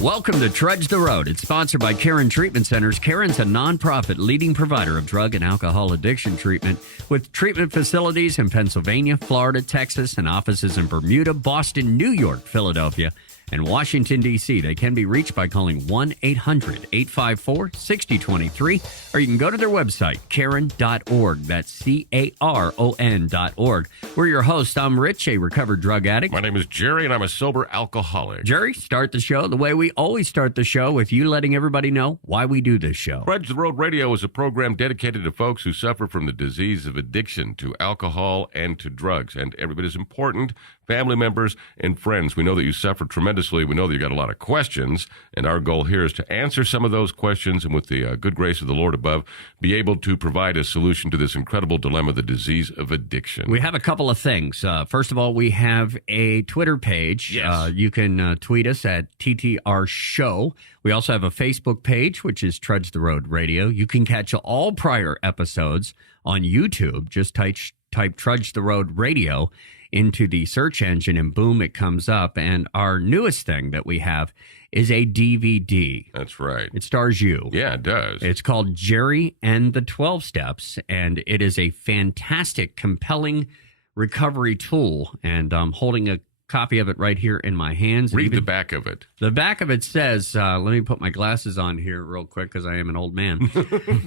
Welcome to Trudge the Road. It's sponsored by Caron Treatment Centers. Caron's a nonprofit leading provider of drug and alcohol addiction treatment with treatment facilities in Pennsylvania, Florida, Texas, and offices in Bermuda, Boston, New York, Philadelphia, and Washington, D.C. They can be reached by calling 1-800-854-6023, or you can go to their website, caron.org. That's CARON.org. We're your hosts. I'm Rich, a recovered drug addict. My name is Jerry, and I'm a sober alcoholic. Jerry, start the show the way we always start the show, with you letting everybody know why we do this show. Trudge the Road Radio is a program dedicated to folks who suffer from the disease of addiction to alcohol and to drugs. And everybody is important, family members and friends. We know that you suffer tremendously. We know that you've got a lot of questions, and our goal here is to answer some of those questions and with the good grace of the Lord above, be able to provide a solution to this incredible dilemma, the disease of addiction. We have a couple of things. First of all, we have a Twitter page. Yes. You can tweet us at TTR Show. We also have a Facebook page, which is Trudge the Road Radio. You can catch all prior episodes on YouTube. Just type Trudge the Road Radio into the search engine, and boom, it comes up. And our newest thing that we have is a DVD. That's right. It stars you. Yeah, it does. It's called Jerry and the 12 Steps, and it is a fantastic, compelling recovery tool. And I'm holding a copy of it right here in my hands. Read the back of it. The back of it says, let me put my glasses on here real quick because I am an old man.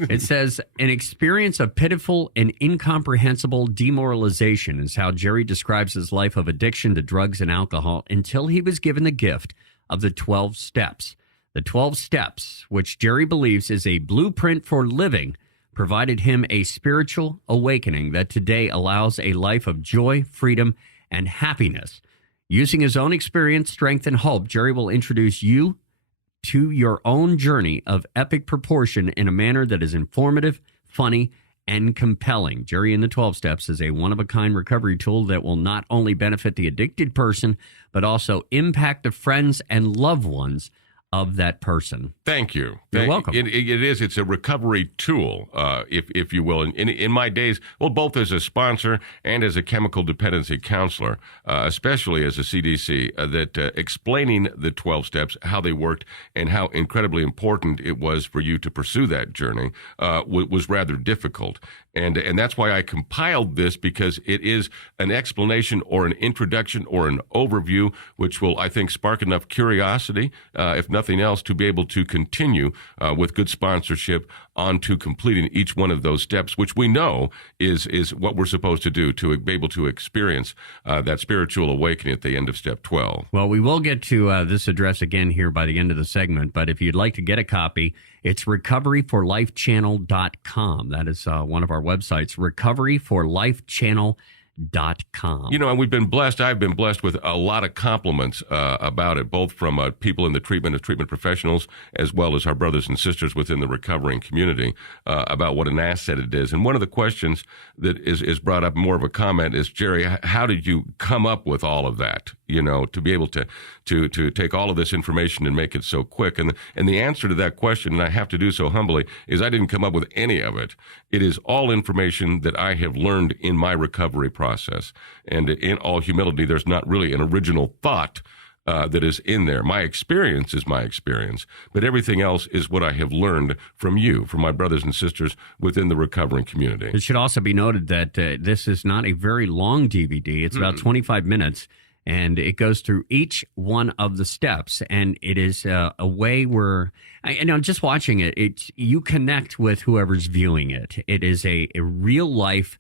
It says, an experience of pitiful and incomprehensible demoralization is how Jerry describes his life of addiction to drugs and alcohol until he was given the gift of the 12 Steps. The 12 Steps, which Jerry believes is a blueprint for living, provided him a spiritual awakening that today allows a life of joy, freedom, and happiness. Using his own experience, strength, and hope, Jerry will introduce you to your own journey of epic proportion in a manner that is informative, funny, and compelling. Jerry and the 12 Steps is a one-of-a-kind recovery tool that will not only benefit the addicted person, but also impact the friends and loved ones of that person. Thank you. You're welcome. It is. It's a recovery tool, if you will. In my days, well, both as a sponsor and as a chemical dependency counselor, especially as a CDC, that explaining the 12 steps, how they worked, and how incredibly important it was for you to pursue that journey was rather difficult. And that's why I compiled this, because it is an explanation or an introduction or an overview, which will, I think, spark enough curiosity, if nothing else, to be able to continue with good sponsorship on to completing each one of those steps, which we know is what we're supposed to do to be able to experience that spiritual awakening at the end of step 12. Well, we will get to this address again here by the end of the segment, but if you'd like to get a copy, it's recoveryforlifechannel.com. That is one of our websites, recoveryforlifechannel.com. You know, and we've been blessed. I've been blessed with a lot of compliments about it, both from people in the treatment professionals, as well as our brothers and sisters within the recovering community, about what an asset it is. And one of the questions that is brought up, more of a comment, is, Jerry, how did you come up with all of that? You know, to be able to take all of this information and make it so quick. And the answer to that question, and I have to do so humbly, is I didn't come up with any of it. It is all information that I have learned in my recovery process. And in all humility, there's not really an original thought that is in there. My experience is my experience, but everything else is what I have learned from you, from my brothers and sisters within the recovering community. It should also be noted that this is not a very long DVD. It's about 25 minutes. And it goes through each one of the steps, and it is a way where, just watching it, you connect with whoever's viewing it. It is a real life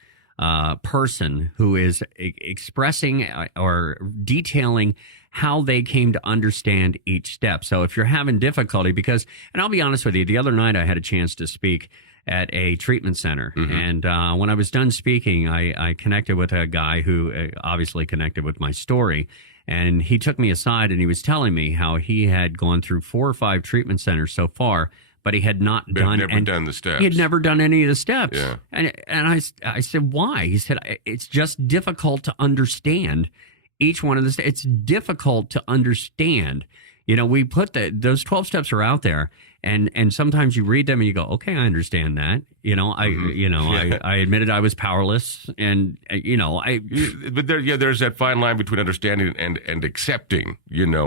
person who is expressing or detailing how they came to understand each step. So if you're having difficulty, and I'll be honest with you, the other night I had a chance to speak at a treatment center. Mm-hmm. And when I was done speaking, I connected with a guy who obviously connected with my story. And he took me aside and he was telling me how he had gone through 4 or 5 treatment centers so far, but he had not done the steps. He had never done any of the steps. Yeah. And I said, why? He said, it's just difficult to understand each one of the steps. It's difficult to understand. You know, we put those 12 steps are out there, And sometimes you read them and you go, okay, I understand that. I admitted I was powerless, and But there's that fine line between understanding and accepting,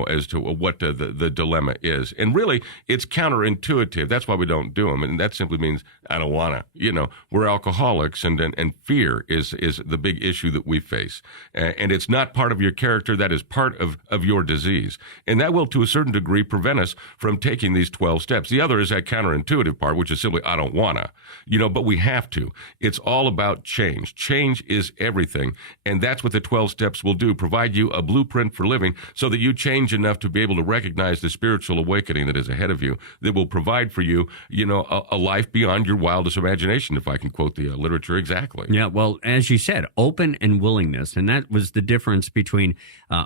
as to what the dilemma is. And really, it's counterintuitive. That's why we don't do them, and that simply means I don't want to. We're alcoholics, and fear is the big issue that we face, and it's not part of your character. That is part of your disease, and that will, to a certain degree, prevent us from taking these 12 steps. The other is that counterintuitive part, which is simply I don't wanna, but we have to. It's all about change. Change is everything, and that's what the 12 steps will do, provide you a blueprint for living so that you change enough to be able to recognize the spiritual awakening that is ahead of you, that will provide for you, a life beyond your wildest imagination, if I can quote the literature exactly. Yeah, well, as you said, open and willingness, and that was the difference between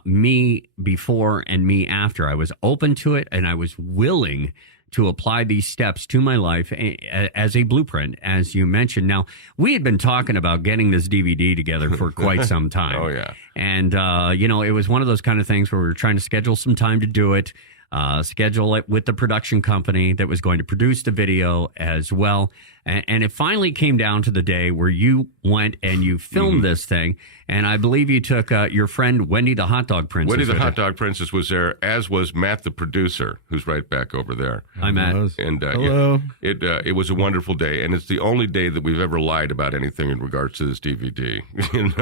me before and me after. I was open to it, and I was willing to apply these steps to my life as a blueprint, as you mentioned. Now, we had been talking about getting this DVD together for quite some time. Oh, yeah. And, it was one of those kind of things where we were trying to schedule some time to do it, schedule it with the production company that was going to produce the video as well. And it finally came down to the day where you went and you filmed this thing. And I believe you took your friend Wendy the Hot Dog Princess. Wendy the Hot Dog Princess was there, as was Matt the producer, who's right back over there. Hi, Matt. And hello. It was a wonderful day, and it's the only day that we've ever lied about anything in regards to this DVD. And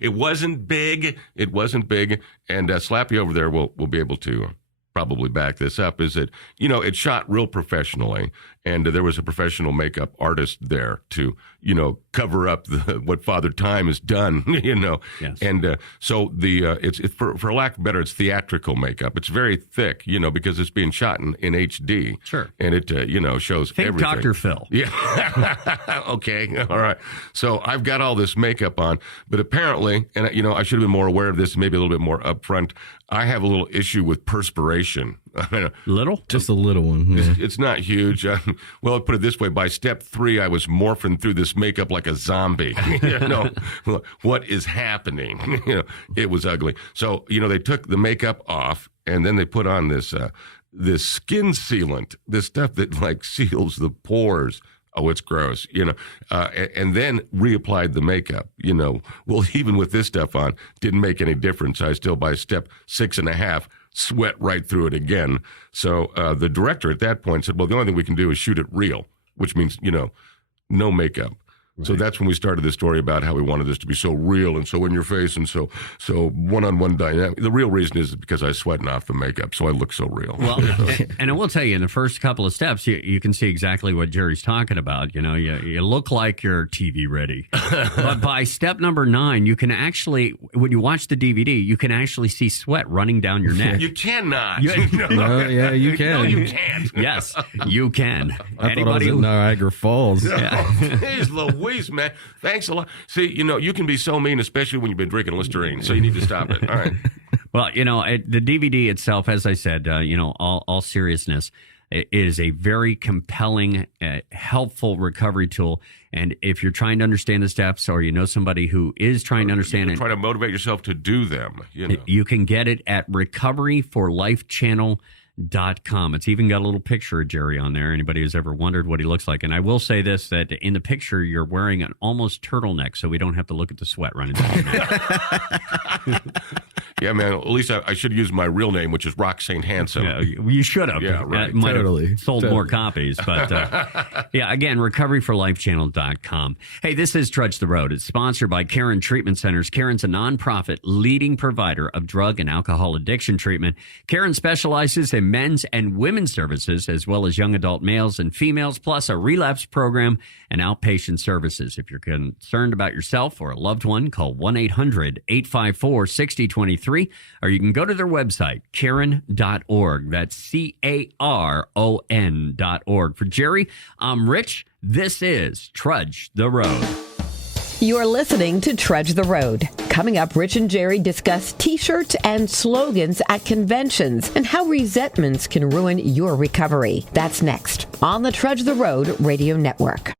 it wasn't big. It wasn't big. And Slappy over there will be able to probably back this up, is that, it's shot real professionally, and there was a professional makeup artist there to, cover up what Father Time has done, Yes. And so it's for lack of better, it's theatrical makeup. It's very thick, because it's being shot in HD. Sure. And it, shows Think everything. Dr. Phil. Yeah. Okay. All right. So I've got all this makeup on, but apparently, and I should have been more aware of this, maybe a little bit more upfront, I have a little issue with perspiration. Little? Just a little one. Yeah. It's not huge. Well, I'll put it this way. By step 3, I was morphing through this makeup like a zombie. What is happening? It was ugly. So, they took the makeup off, and then they put on this skin sealant, this stuff that seals the pores. Oh, it's gross, and then reapplied the makeup, Well, even with this stuff on, didn't make any difference. I still, by step 6.5, sweat right through it again. So the director at that point said, well, the only thing we can do is shoot it real, which means, no makeup. Right. So that's when we started this story about how we wanted this to be so real and so in your face and so one-on-one dynamic. The real reason is because I was sweating off the makeup, so I look so real. Well, and I will tell you, in the first couple of steps, you can see exactly what Jerry's talking about. You look like you're TV ready. But by step number 9, you can actually, when you watch the DVD, you can actually see sweat running down your neck. You cannot. No, yeah, you can. No, you can't. Yes, you can. I thought I was in Niagara Falls. Yeah. Jeez Louise, man. Thanks a lot. See, you can be so mean, especially when you've been drinking Listerine, so you need to stop it. All right. Well, the DVD itself, as I said, all seriousness, it is a very compelling, helpful recovery tool. And if you're trying to understand the steps, or somebody who is trying to understand it, try to motivate yourself to do them. You can get it at recoveryforlifechannel.com. It's even got a little picture of Jerry on there. Anybody who's ever wondered what he looks like. And I will say this, that in the picture, you're wearing an almost turtleneck, so we don't have to look at the sweat running down your neck. Yeah, man. At least I should use my real name, which is Rock St. Handsome. Yeah, you should have. Yeah, right. Might totally. have sold more copies. But yeah, again, recoveryforlifechannel.com. Hey, this is Trudge the Road. It's sponsored by Caron Treatment Centers. Caron's a nonprofit leading provider of drug and alcohol addiction treatment. Caron specializes in men's and women's services, as well as young adult males and females, plus a relapse program and outpatient services. If you're concerned about yourself or a loved one, call 1-800-854-6023, or you can go to their website, Caron.org. That's CARON.org. For Jerry, I'm Rich. This is Trudge the Road. You're listening to Trudge the Road. Coming up, Rich and Jerry discuss T-shirts and slogans at conventions and how resentments can ruin your recovery. That's next on the Trudge the Road Radio Network.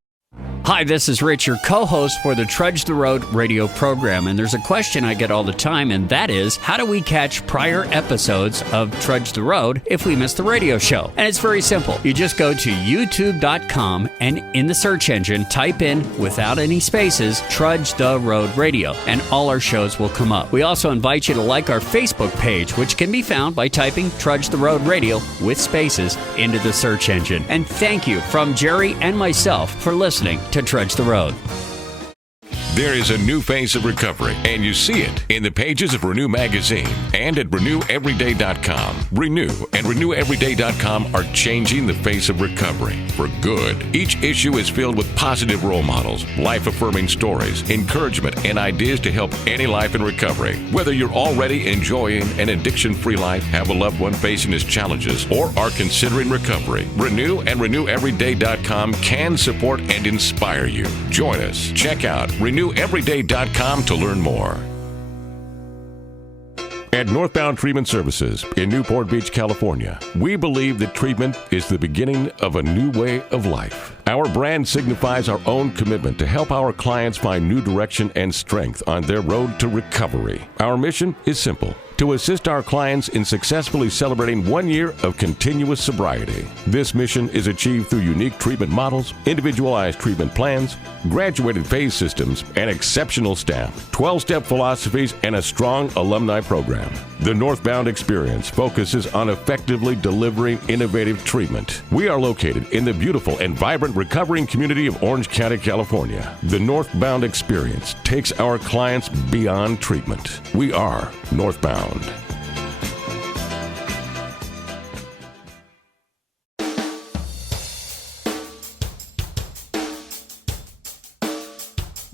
Hi, this is Rich, your co-host for the Trudge the Road radio program, and there's a question I get all the time, and that is, how do we catch prior episodes of Trudge the Road if we miss the radio show? And it's very simple. You just go to youtube.com and in the search engine, type in, without any spaces, Trudge the Road Radio, and all our shows will come up. We also invite you to like our Facebook page, which can be found by typing Trudge the Road Radio with spaces into the search engine. And thank you from Jerry and myself for listening to Trudge the Road. There is a new phase of recovery, and you see it in the pages of Renew Magazine and at RenewEveryday.com. Renew and RenewEveryday.com are changing the face of recovery for good. Each issue is filled with positive role models, life-affirming stories, encouragement, and ideas to help any life in recovery. Whether you're already enjoying an addiction-free life, have a loved one facing his challenges, or are considering recovery, Renew and RenewEveryday.com can support and inspire you. Join us. Check out RenewEveryday.com to learn more. At Northbound Treatment Services in Newport Beach, California, we believe that treatment is the beginning of a new way of life. Our brand signifies our own commitment to help our clients find new direction and strength on their road to recovery. Our mission is simple: to assist our clients in successfully celebrating 1 year of continuous sobriety. This mission is achieved through unique treatment models, individualized treatment plans, graduated phase systems, and exceptional staff, 12-step philosophies, and a strong alumni program. The Northbound Experience focuses on effectively delivering innovative treatment. We are located in the beautiful and vibrant recovering community of Orange County, California. The Northbound Experience takes our clients beyond treatment. We are Northbound.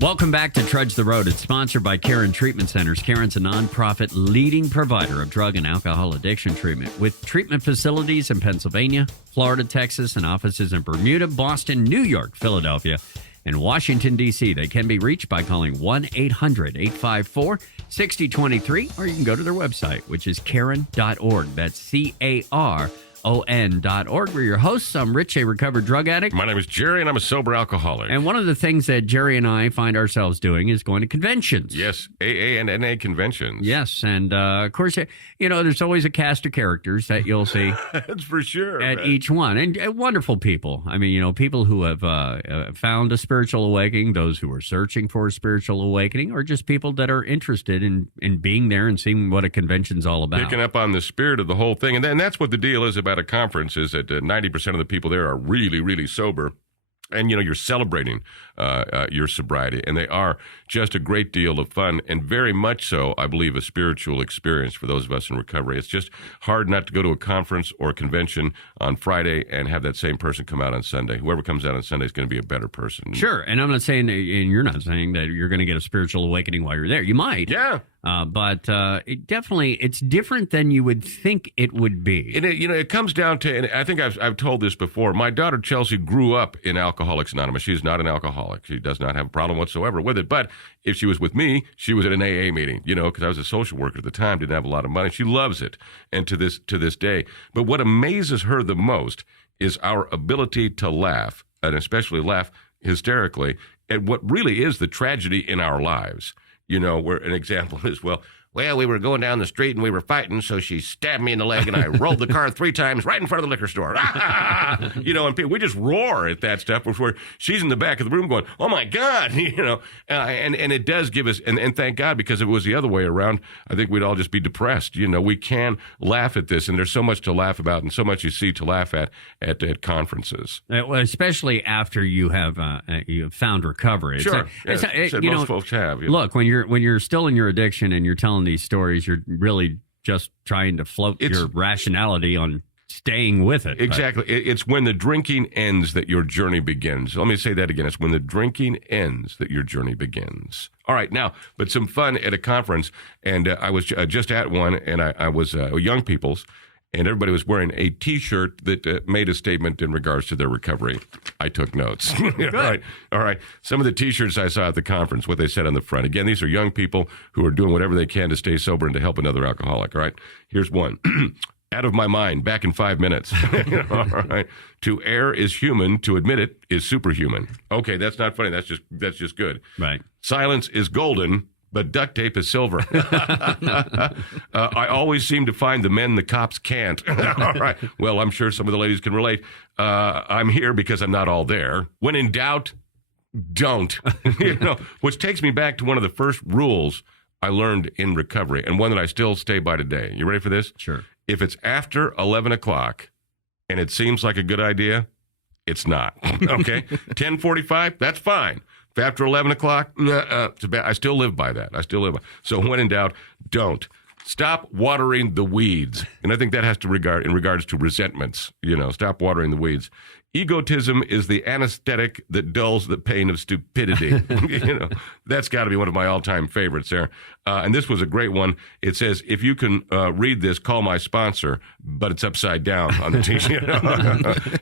Welcome back to Trudge the Road. It's sponsored by Caron Treatment Centers. Caron's a nonprofit leading provider of drug and alcohol addiction treatment with treatment facilities in Pennsylvania, Florida, Texas, and offices in Bermuda, Boston, New York, Philadelphia, and Washington, D.C. They can be reached by calling 1-800-854-6023, or you can go to their website, which is caron.org. That's CARON.org. We're your hosts. I'm Rich, a recovered drug addict. My name is Jerry, and I'm a sober alcoholic. And one of the things that Jerry and I find ourselves doing is going to conventions. Yes, AA and NA conventions. Yes, and of course, you know, there's always a cast of characters that you'll see. That's for sure. At each one. And wonderful people. I mean, you know, people who have found a spiritual awakening, those who are searching for a spiritual awakening, or just people that are interested in being there and seeing what a convention's all about. Picking up on the spirit of the whole thing. And that's what the deal is about a conference, is that 90% of the people there are really, really sober. And, you know, you're celebrating your sobriety, and they are just a great deal of fun, and very much so, I believe, a spiritual experience for those of us in recovery. It's just hard not to go to a conference or a convention on Friday and have that same person come out on Sunday. Whoever comes out on Sunday is going to be a better person. Sure, and I'm not saying, and you're not saying that you're going to get a spiritual awakening while you're there. You might. Yeah. But it's different than you would think it would be. And it comes down to, and I think I've told this before, my daughter Chelsea grew up in Alcoholics Anonymous. She's not an alcoholic. She does not have a problem whatsoever with it. But if she was with me, she was at an AA meeting, you know, because I was a social worker at the time, didn't have a lot of money. She loves it, and to this day. But what amazes her the most is our ability to laugh, and especially laugh hysterically, at what really is the tragedy in our lives. You know, where an example is, well, we were going down the street and we were fighting, so she stabbed me in the leg and I rolled the car 3 times right in front of the liquor store. You know, and we just roar at that stuff before she's in the back of the room going, oh my God, you know, and it does give us, and thank God, because if it was the other way around, I think we'd all just be depressed. You know, we can laugh at this, and there's so much to laugh about and so much you see to laugh at conferences. Well, especially after you have found recovery. Sure. Most folks have. You know. Look, when you're still in your addiction and you're telling these stories, you're really just trying to float your rationality on staying with it. Exactly. It's when the drinking ends that your journey begins. Let me say that again. It's when the drinking ends that your journey begins. All right. Now, but some fun at a conference, and I was just at one, and I was young people's, and everybody was wearing a T-shirt that made a statement in regards to their recovery. I took notes. All right. Some of the T-shirts I saw at the conference, what they said on the front. Again, these are young people who are doing whatever they can to stay sober and to help another alcoholic. All right. Here's one. out of my mind, back in 5 minutes. All right. To err is human. To admit it is superhuman. Okay, that's not funny. That's just good. Right. Silence is golden, but duct tape is silver. I always seem to find the men the cops can't. All right. Well, I'm sure some of the ladies can relate. I'm here because I'm not all there. When in doubt, don't. Which takes me back to one of the first rules I learned in recovery, and one that I still stay by today. You ready for this? Sure. If it's after 11 o'clock and it seems like a good idea, it's not. Okay? 10:45, that's fine. If after 11 o'clock, it's bad. I still live by that. So when in doubt, don't. Stop watering the weeds. And I think that has to in regards to resentments. Stop watering the weeds. Egotism is the anesthetic that dulls the pain of stupidity. That's got to be one of my all-time favorites there. And this was a great one. It says, if you can read this, call my sponsor, but it's upside down on the T-shirt.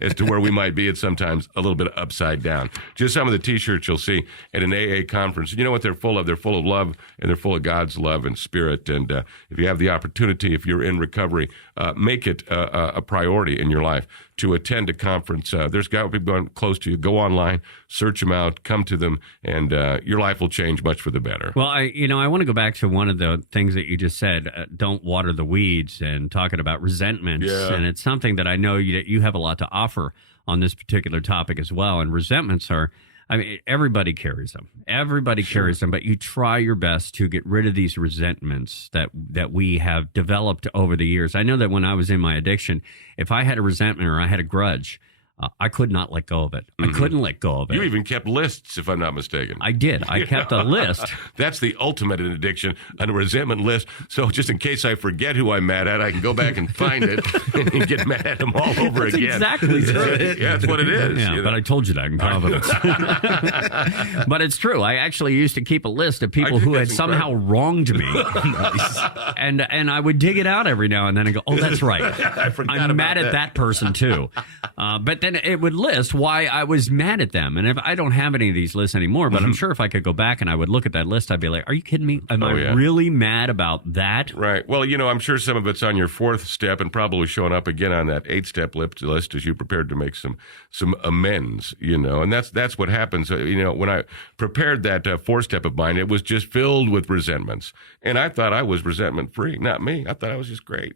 As to where we might be, it's sometimes a little bit upside down. Just some of the T-shirts you'll see at an AA conference. You know what they're full of? They're full of love, and they're full of God's love and spirit. And if you have the opportunity, if you're in recovery, make it a priority in your life to attend a conference. There's got to be people close to you. Go online, search them out, come to them, and your life will change much for the better. Well, I want to go back to one of the things that you just said. Don't water the weeds, and talking about resentments. Yeah. And it's something that I know you have a lot to offer on this particular topic as well. And resentments are, everybody carries them. Everybody carries them, but you try your best to get rid of these resentments that we have developed over the years. I know that when I was in my addiction, if I had a resentment or I had a grudge, I could not let go of it. I couldn't let go of it. You even kept lists, if I'm not mistaken. I did. I kept a list. That's the ultimate in addiction, a resentment list. So just in case I forget who I'm mad at, I can go back and find it and get mad at them all over That's again. Exactly true. Yeah, that's what it is. Yeah, but I told you that in confidence. But it's true. I actually used to keep a list of people who had somehow wronged me. and I would dig it out every now and then and go, oh, that's right. I'm mad at that person too. But then it would list why I was mad at them. And if I don't have any of these lists anymore, but I'm sure if I could go back and I would look at that list, I'd be like, are you kidding me? Am I really mad about that? Right. Well, I'm sure some of it's on your 4th step and probably showing up again on that 8-step list as you prepared to make some amends, and that's what happens. When I prepared that 4-step of mine, it was just filled with resentments. And I thought I was resentment free. Not me. I thought I was just great.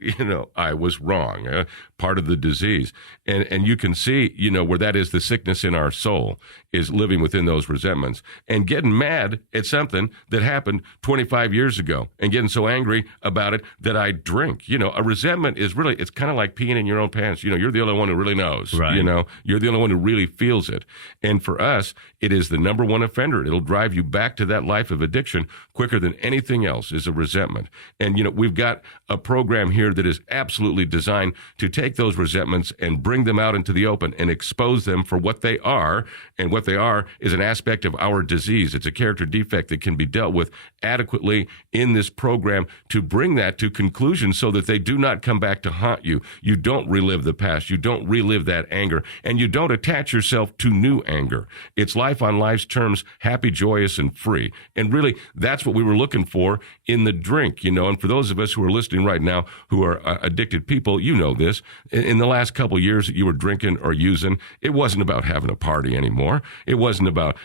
I was wrong. Part of the disease. And you can see, where that is the sickness in our soul, is living within those resentments and getting mad at something that happened 25 years ago and getting so angry about it that I drink. A resentment is really, it's kind of like peeing in your own pants. You're the only one who really knows. Right. You're the only one who really feels it. And for us, it is the number one offender. It'll drive you back to that life of addiction quicker than anything else, is a resentment. And, we've got a program here that is absolutely designed to take those resentments and bring them out into the open and expose them for what they are. And what they are is an aspect of our disease. It's a character defect that can be dealt with adequately in this program to bring that to conclusion so that they do not come back to haunt you. You don't relive the past. You don't relive that anger. And you don't attach yourself to new anger. It's life on life's terms, happy, joyous, and free. And really, that's what we were looking for in the drink, And for those of us who are listening right now who are addicted people, this. In the last couple of years that you were drinking or using, it wasn't about having a party anymore. It wasn't about,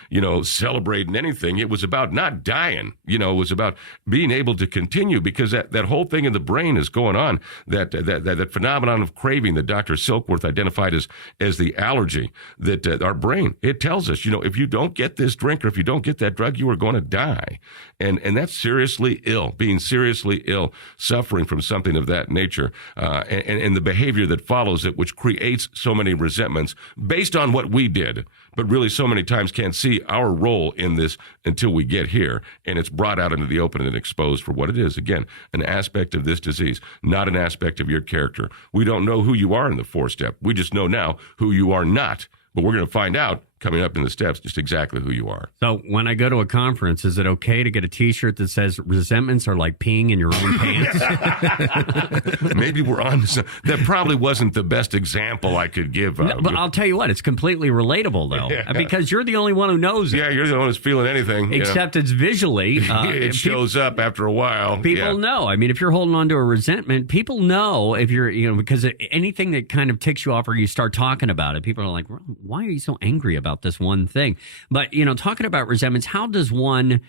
celebrating anything. It was about not dying. It was about being able to continue, because that whole thing in the brain is going on, that phenomenon of craving that Dr. Silkworth identified as the allergy that our brain, it tells us, if you don't get this drink or if you don't get that drug, you are going to die. And that's seriously ill, being seriously ill, suffering from something of that nature, and the behavior that follows it, which creates so many resentments based on what we did, but really so many times can't see our role in this until we get here, and it's brought out into the open and exposed for what it is. Again, an aspect of this disease, not an aspect of your character. We don't know who you are in the 4-step. We just know now who you are not, but we're going to find out coming up in the steps just exactly who you are. So when I go to a conference, is it okay to get a T-shirt that says resentments are like peeing in your own pants? Maybe we're on to some. That probably wasn't the best example I could give. No, but I'll tell you what, it's completely relatable, though, because you're the only one who knows it. Yeah, you're the one who's feeling anything. Except it's visually. It shows up after a while. People know. I mean, if you're holding on to a resentment, people know if you're, because anything that kind of ticks you off or you start talking about it, people are like, why are you so angry about this one thing? But, talking about resentments, how does one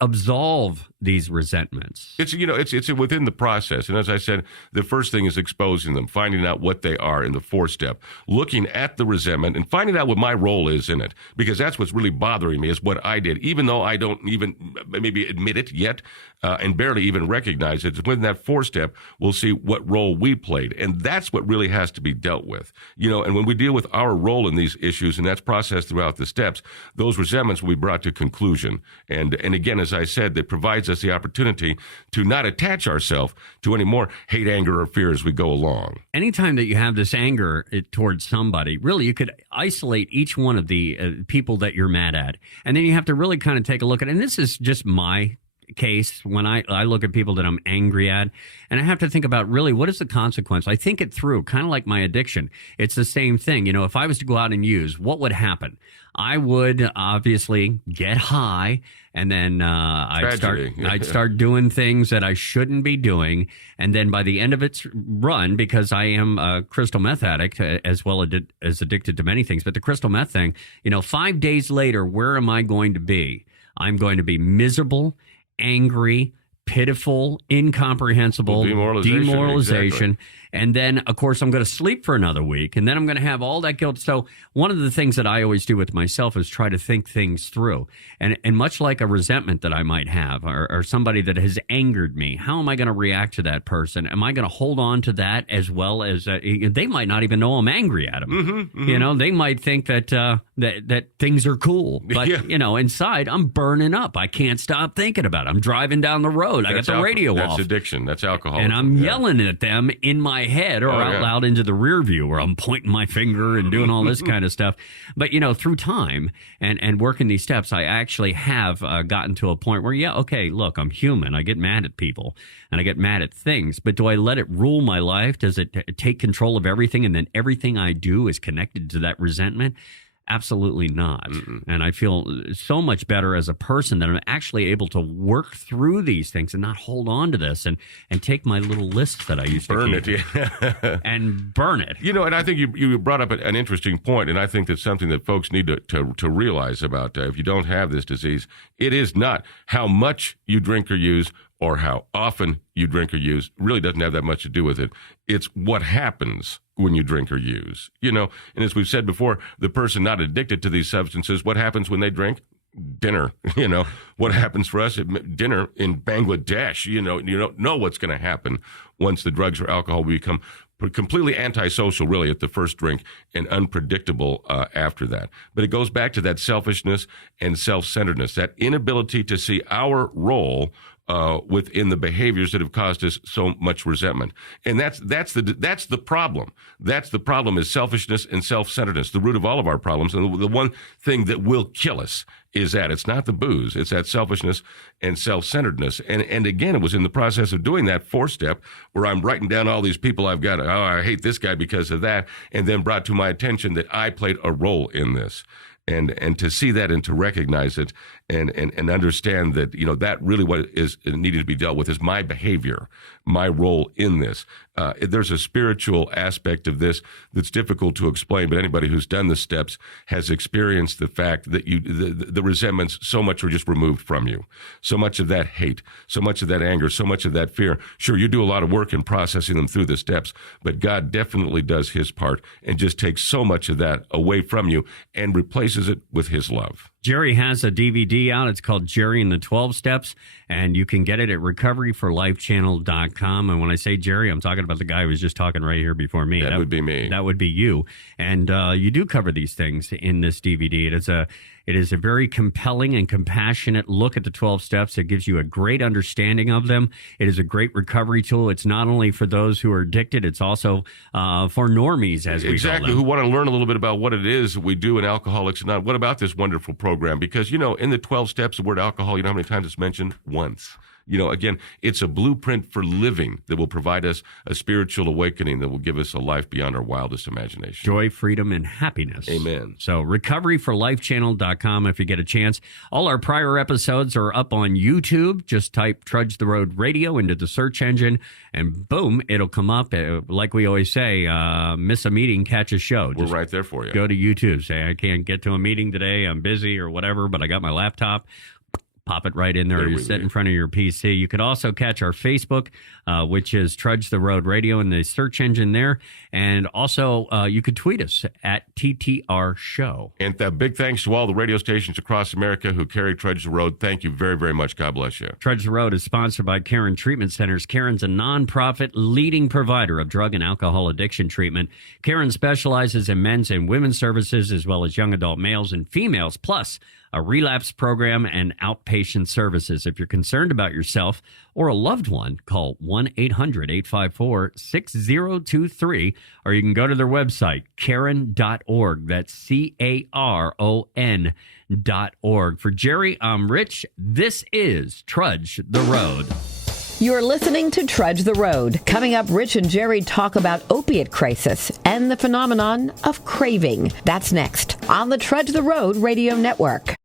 absolve these resentments? It's within the process. And as I said, the first thing is exposing them, finding out what they are in the 4-step, looking at the resentment and finding out what my role is in it, because that's what's really bothering me is what I did, even though I don't even maybe admit it yet and barely even recognize it. Within that 4-step, we'll see what role we played. And that's what really has to be dealt with. And when we deal with our role in these issues, and that's processed throughout the steps, those resentments will be brought to conclusion. And again, as I said, that provides us the opportunity to not attach ourselves to any more hate, anger, or fear as we go along. Anytime that you have this anger towards somebody, really, you could isolate each one of the people that you're mad at. And then you have to really kind of take a look at, and this is just my case when I look at people that I'm angry at, and I have to think about really what is the consequence. I think it through, kind of like my addiction. It's the same thing. If I was to go out and use, what would happen? I would obviously get high, and then I'd start doing things that I shouldn't be doing. And then by the end of its run, because I am a crystal meth addict as well as addicted to many things, but the crystal meth thing, 5 days later, where am I going to be? I'm going to be miserable, angry, pitiful, incomprehensible, demoralization. Exactly. And then, of course, I'm going to sleep for another week, and then I'm going to have all that guilt. So one of the things that I always do with myself is try to think things through. And much like a resentment that I might have or somebody that has angered me, how am I going to react to that person? Am I going to hold on to that as well as they might not even know I'm angry at them. Mm-hmm, mm-hmm. They might think that that things are cool. But, inside, I'm burning up. I can't stop thinking about it. I'm driving down the road. I got the radio off. That's addiction. That's alcohol. And I'm yelling at them in my head or out loud into the rear view where I'm pointing my finger and doing all this kind of stuff. But, through time and working these steps, I actually have gotten to a point where, look, I'm human. I get mad at people and I get mad at things. But do I let it rule my life? Does it take control of everything? And then everything I do is connected to that resentment? Absolutely not. Mm-mm. And I feel so much better as a person that I'm actually able to work through these things and not hold on to this and take my little list that I used to keep and burn it. And I think you brought up an interesting point, and I think that's something that folks need to realize about if you don't have this disease. It is not how much you drink or use or how often you drink or use. Really doesn't have that much to do with it. It's what happens when you drink or use, and as we've said before, the person not addicted to these substances, what happens when they drink? Dinner, what happens for us at dinner in Bangladesh, you don't know what's going to happen once the drugs or alcohol become completely antisocial, really, at the first drink and unpredictable after that. But it goes back to that selfishness and self-centeredness, that inability to see our role within the behaviors that have caused us so much resentment. And that's the problem. That's the problem is selfishness and self-centeredness, the root of all of our problems. And the one thing that will kill us is that it's not the booze, it's that selfishness and self-centeredness. And again, it was in the process of doing that 4-step where I'm writing down all these people I've got, I hate this guy because of that, and then brought to my attention that I played a role in this. And to see that and to recognize it and understand that, that really what is needed to be dealt with is my behavior, my role in this. There's a spiritual aspect of this that's difficult to explain, but anybody who's done the steps has experienced the fact that the resentments, so much are just removed from you. So much of that hate, so much of that anger, so much of that fear. Sure, you do a lot of work in processing them through the steps, but God definitely does his part and just takes so much of that away from you and replaces it with his love. Jerry has a DVD out. It's called Jerry and the 12 Steps, and you can get it at recoveryforlifechannel.com. And when I say Jerry, I'm talking about the guy who was just talking right here before me. That would be me. That would be you. And you do cover these things in this DVD. It is a very compelling and compassionate look at the 12 steps. It gives you a great understanding of them. It is a great recovery tool. It's not only for those who are addicted, it's also for normies, as we call them. Who want to learn a little bit about what it is we do in Alcoholics Anonymous. What about this wonderful program? Because, in the 12 steps, the word alcohol, you know how many times it's mentioned? Once. Again, it's a blueprint for living that will provide us a spiritual awakening that will give us a life beyond our wildest imagination. Joy, freedom, and happiness. Amen. So recoveryforlifechannel.com if you get a chance. All our prior episodes are up on YouTube. Just type Trudge the Road Radio into the search engine, and boom, it'll come up. Like we always say, miss a meeting, catch a show. We're right there for you. Go to YouTube. Say, I can't get to a meeting today. I'm busy or whatever, but I got my laptop. Pop it right in there. You sit in front of your PC. You could also catch our Facebook, which is Trudge the Road Radio in the search engine there. And also, you could tweet us at TTR Show. And big thanks to all the radio stations across America who carry Trudge the Road. Thank you very, very much. God bless you. Trudge the Road is sponsored by Caron Treatment Centers. Caron's a nonprofit leading provider of drug and alcohol addiction treatment. Caron specializes in men's and women's services, as well as young adult males and females, plus a relapse program and outpatient services. If you're concerned about yourself or a loved one, call 1-800-854-6023, or you can go to their website, caron.org. That's CARON.org. For Jerry, I'm Rich. This is Trudge the Road. You're listening to Trudge the Road. Coming up, Rich and Jerry talk about opiate crisis and the phenomenon of craving. That's next on the Trudge the Road Radio Network.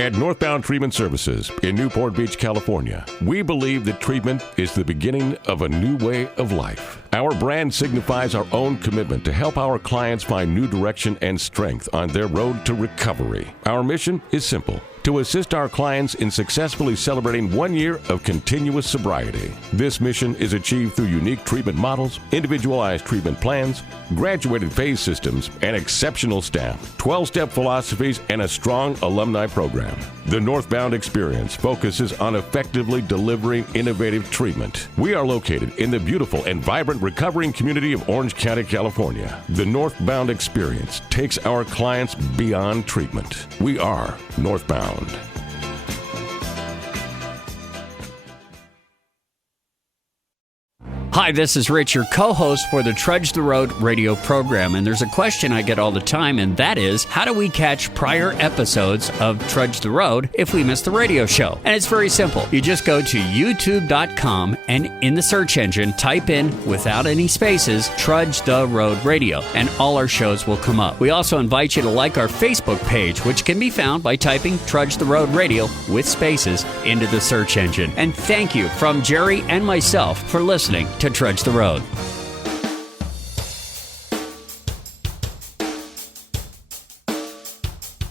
At Northbound Treatment Services in Newport Beach, California, we believe that treatment is the beginning of a new way of life. Our brand signifies our own commitment to help our clients find new direction and strength on their road to recovery. Our mission is simple: to assist our clients in successfully celebrating 1 year of continuous sobriety. This mission is achieved through unique treatment models, individualized treatment plans, graduated phase systems, and exceptional staff, 12-step philosophies, and a strong alumni program. The Northbound Experience focuses on effectively delivering innovative treatment. We are located in the beautiful and vibrant recovering community of Orange County, California. The Northbound Experience takes our clients beyond treatment. We are Northbound. Hi, this is Rich, your co-host for the Trudge the Road radio program, and there's a question I get all the time, and that is, how do we catch prior episodes of Trudge the Road if we miss the radio show? And it's very simple. You just go to youtube.com and in the search engine, type in, without any spaces, Trudge the Road Radio, and all our shows will come up. We also invite you to like our Facebook page, which can be found by typing Trudge the Road Radio with spaces into the search engine. And thank you from Jerry and myself for listening to Trudge the Road.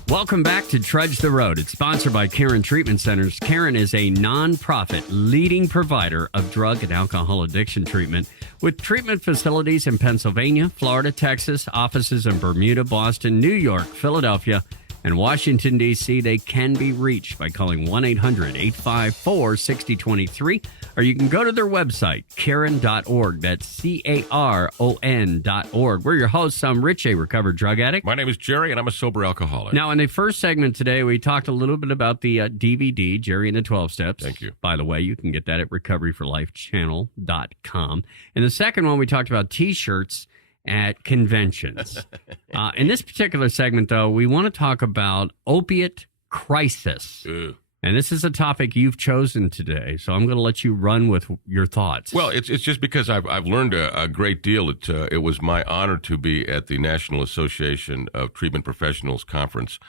Welcome back to Trudge the Road. It's sponsored by Caron Treatment Centers. Caron is a nonprofit leading provider of drug and alcohol addiction treatment with treatment facilities in Pennsylvania, Florida, Texas, offices in Bermuda, Boston, New York, Philadelphia, and Washington, D.C. They can be reached by calling 1-800-854-6023, or you can go to their website, caron.org. That's CARON.org. We're your hosts. I'm Rich, a recovered drug addict. My name is Jerry, and I'm a sober alcoholic. Now, in the first segment today, we talked a little bit about the DVD, Jerry and the 12 Steps. Thank you. By the way, you can get that at recoveryforlifechannel.com. In the second one, we talked about T-shirts at conventions. In this particular segment, though, we want to talk about opiate crisis. Ew. And this is a topic you've chosen today, so I'm going to let you run with your thoughts. Well, it's just because I've learned a great deal. It was my honor to be at the National Association of Treatment Professionals Conference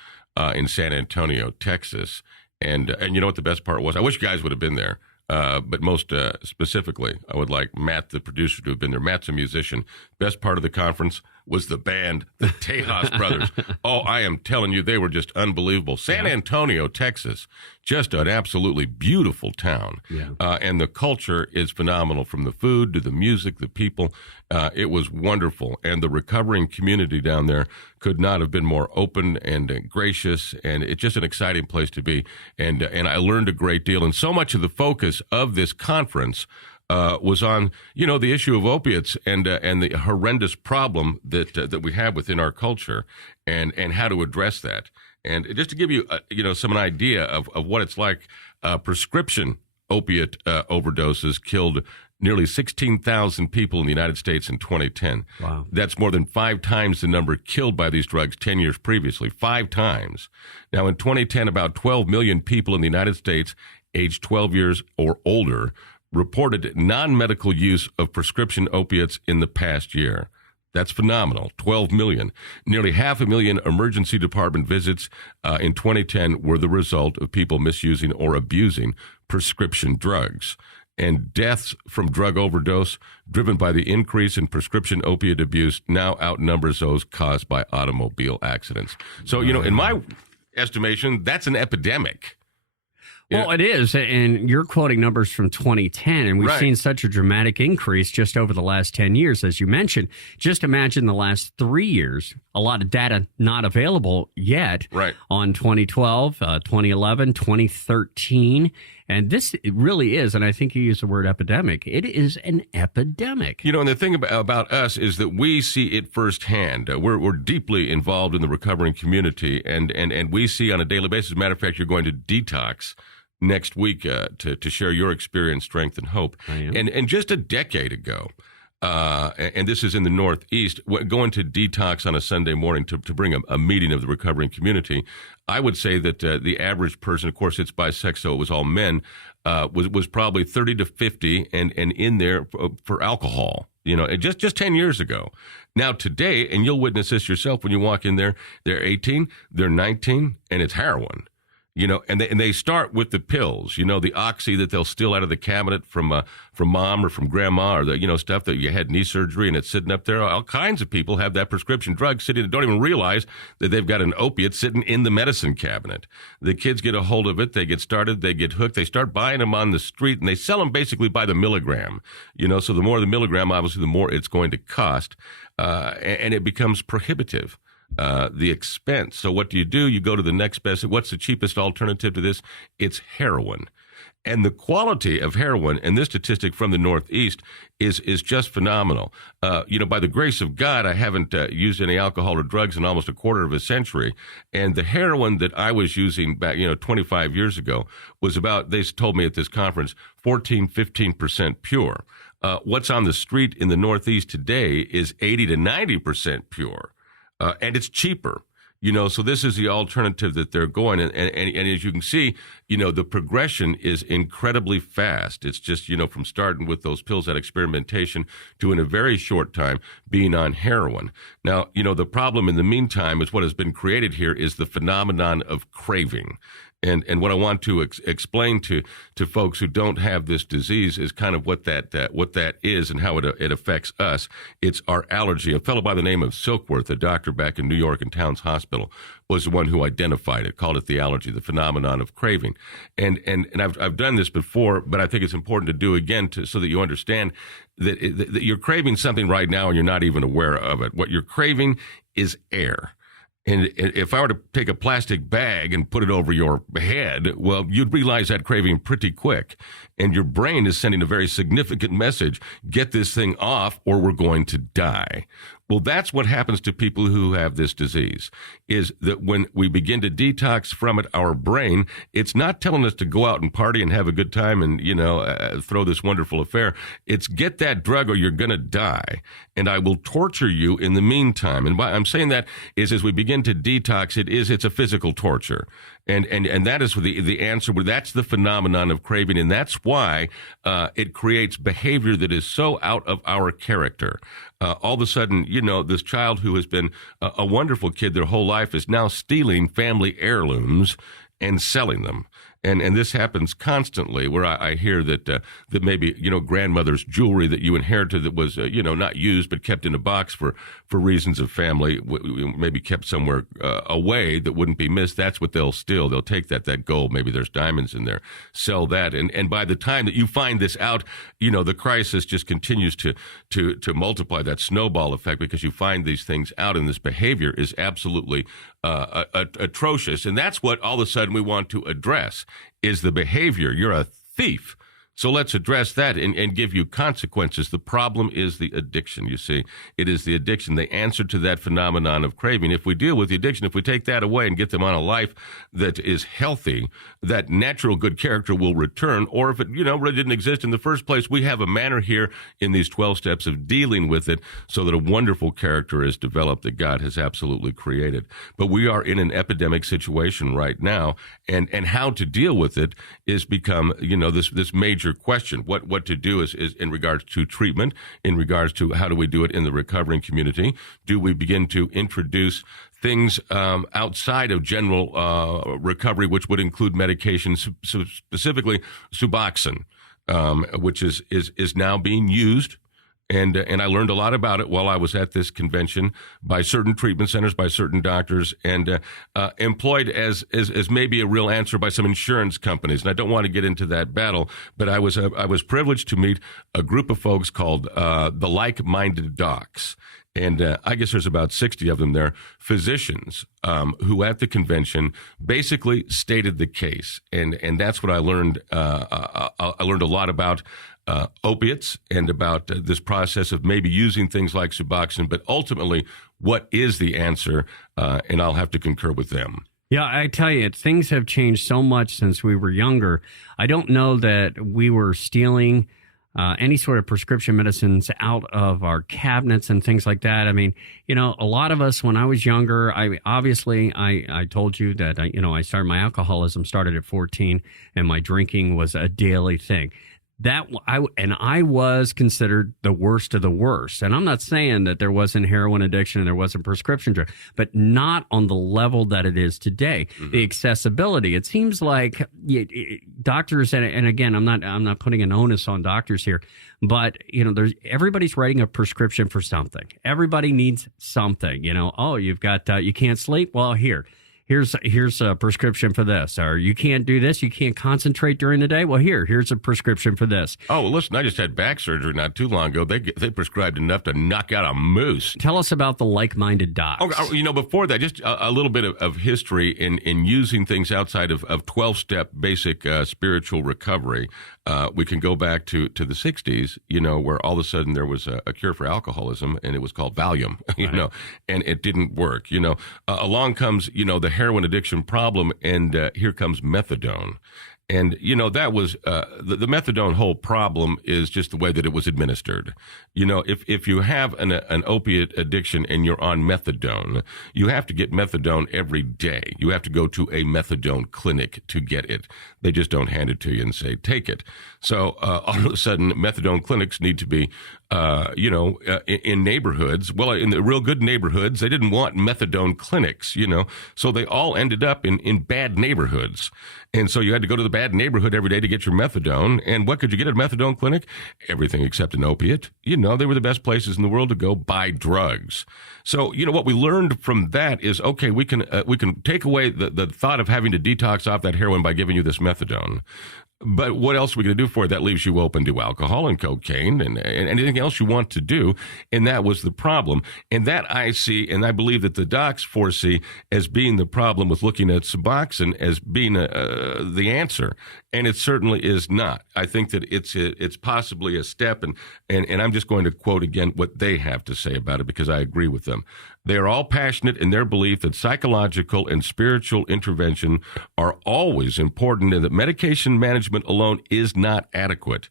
in San Antonio, Texas. And you know what the best part was? I wish you guys would have been there. But most specifically, I would like Matt, the producer, to have been there. Matt's a musician. Best part of the conference was the band, the Tejas Brothers. Oh, I am telling you, they were just unbelievable. San Antonio, Texas, just an absolutely beautiful town. Yeah. And the culture is phenomenal, from the food to the music, the people. It was wonderful. And the recovering community down there could not have been more open and gracious. And it's just an exciting place to be. And I learned a great deal. And so much of the focus of this conference was on, the issue of opiates and the horrendous problem that we have within our culture, and how to address that. And just to give you, some idea of what it's like, prescription opiate overdoses killed nearly 16,000 people in the United States in 2010. Wow. That's more than 5 times the number killed by these drugs 10 years previously. 5 times. Now, in 2010, about 12 million people in the United States aged 12 years or older reported non-medical use of prescription opiates in the past year. That's phenomenal. 12 million. Nearly 500,000 emergency department visits in 2010 were the result of people misusing or abusing prescription drugs. And deaths from drug overdose driven by the increase in prescription opiate abuse now outnumbers those caused by automobile accidents. So, in my estimation, that's an epidemic. Well, it is, and you're quoting numbers from 2010, and we've seen such a dramatic increase just over the last 10 years, as you mentioned. Just imagine the last 3 years, a lot of data not available yet on 2012, 2011, 2013, and this really is, and I think you used the word epidemic, it is an epidemic. And the thing about us is that we see it firsthand. We're deeply involved in the recovering community, and we see on a daily basis. As a matter of fact, you're going to detox next week to share your experience, strength, and hope. And just a decade ago, and this is in the Northeast, going to detox on a Sunday morning to bring a meeting of the recovering community, I would say that the average person, of course, it's by sex, so it was all men, was probably 30 to 50 and in there for alcohol. Just 10 years ago. Now today, and you'll witness this yourself when you walk in there, they're 18, they're 19, and it's heroin. And they start with the pills, the oxy that they'll steal out of the cabinet from mom or from grandma, or the, stuff that you had knee surgery and it's sitting up there. All kinds of people have that prescription drug sitting and don't even realize that they've got an opiate sitting in the medicine cabinet. The kids get a hold of it. They get started. They get hooked. They start buying them on the street, and they sell them basically by the milligram, so the more the milligram, obviously, the more it's going to cost. And it becomes prohibitive. The expense. So what do? You go to the next best. What's the cheapest alternative to this? It's heroin. And the quality of heroin, and this statistic from the Northeast, is just phenomenal. By the grace of God, I haven't used any alcohol or drugs in almost a quarter of a century. And the heroin that I was using back, 25 years ago was about, they told me at this conference, 15% pure. What's on the street in the Northeast today is 80 to 90% pure. And it's cheaper, so this is the alternative that they're going. And as you can see, the progression is incredibly fast. It's just, from starting with those pills, that experimentation, to in a very short time being on heroin. Now, the problem in the meantime is what has been created here is the phenomenon of craving. And what I want to explain to folks who don't have this disease is kind of what that is and how it affects us. It's our allergy. A fellow by the name of Silkworth, a doctor back in New York in Towns Hospital, was the one who identified it, called it the allergy, the phenomenon of craving. And I've done this before, but I think it's important to do again so that you understand that you're craving something right now and you're not even aware of it. What you're craving is air. And if I were to take a plastic bag and put it over your head, well, you'd realize that craving pretty quick. And your brain is sending a very significant message: get this thing off or we're going to die. Well, that's what happens to people who have this disease, is that when we begin to detox from it, our brain, it's not telling us to go out and party and have a good time and, throw this wonderful affair. It's get that drug or you're going to die, and I will torture you in the meantime. And why I'm saying that is as we begin to detox, it's a physical torture. And that is the answer. That's the phenomenon of craving, and that's why it creates behavior that is so out of our character. All of a sudden, this child who has been a wonderful kid their whole life is now stealing family heirlooms and selling them. And this happens constantly, where I hear that maybe, grandmother's jewelry that you inherited that was, not used but kept in a box for reasons of family, maybe kept somewhere away that wouldn't be missed. That's what they'll steal. They'll take that gold. Maybe there's diamonds in there, sell that. And by the time that you find this out, the crisis just continues to multiply, that snowball effect, because you find these things out, and this behavior is absolutely atrocious. And that's what all of a sudden we want to address, is the behavior. You're a thief. So let's address that and give you consequences. The problem is the addiction, you see. It is the addiction, the answer to that phenomenon of craving. If we deal with the addiction, if we take that away and get them on a life that is healthy, that natural good character will return. Or if it, really didn't exist in the first place, we have a manner here in these 12 steps of dealing with it so that a wonderful character is developed that God has absolutely created. But we are in an epidemic situation right now, and how to deal with it is become, this major question. What to do is in regards to treatment, in regards to how do we do it in the recovering community? Do we begin to introduce things outside of general recovery, which would include medications, specifically Suboxone, which is now being used. And I learned a lot about it while I was at this convention by certain treatment centers, by certain doctors, and employed as maybe a real answer by some insurance companies. And I don't want to get into that battle, but I was privileged to meet a group of folks called the Like-Minded Docs. And I guess there's about 60 of them there, physicians who at the convention basically stated the case. And that's what I learned. I learned a lot about opiates and about this process of maybe using things like Suboxone, but ultimately, what is the answer? And I'll have to concur with them. Yeah, I tell you, things have changed so much since we were younger. I don't know that we were stealing any sort of prescription medicines out of our cabinets and things like that. I mean, a lot of us, when I was younger, I told you that, I started my alcoholism started at 14 and my drinking was a daily thing. I was considered the worst of the worst. And I'm not saying that there wasn't heroin addiction and there wasn't prescription drug, but not on the level that it is today. Mm-hmm. The accessibility. It seems like doctors, and again, I'm not putting an onus on doctors here, but everybody's writing a prescription for something. Everybody needs something. You've got you can't sleep. Well, Here's a prescription for this. Or you can't do this. You can't concentrate during the day. Well, here's a prescription for this. Oh, well, listen, I just had back surgery not too long ago. They prescribed enough to knock out a moose. Tell us about the Like-Minded Docs. Oh, before that, just a little bit of history in using things outside of 12-step basic spiritual recovery. We can go back to the 60s, where all of a sudden there was a cure for alcoholism, and it was called Valium, right. And it didn't work. Along comes, the heroin addiction problem, and here comes methadone. And, that was the methadone whole problem is just the way that it was administered. If you have an opiate addiction and you're on methadone, you have to get methadone every day. You have to go to a methadone clinic to get it. They just don't hand it to you and say, take it. So all of a sudden, methadone clinics need to be, in neighborhoods. Well, in the real good neighborhoods, they didn't want methadone clinics, So they all ended up in bad neighborhoods. And so you had to go to the bad neighborhood every day to get your methadone. And what could you get at a methadone clinic? Everything except an opiate. They were the best places in the world to go buy drugs. So, what we learned from that is, okay, we can take away the thought of having to detox off that heroin by giving you this methadone. But what else are we going to do for it? That leaves you open to alcohol and cocaine and anything else you want to do. And that was the problem. And that I see, and I believe that the docs foresee as being the problem with looking at Suboxone as being the answer. And it certainly is not. I think that it's possibly a step. And I'm just going to quote again what they have to say about it because I agree with them. They are all passionate in their belief that psychological and spiritual intervention are always important and that medication management alone is not adequate.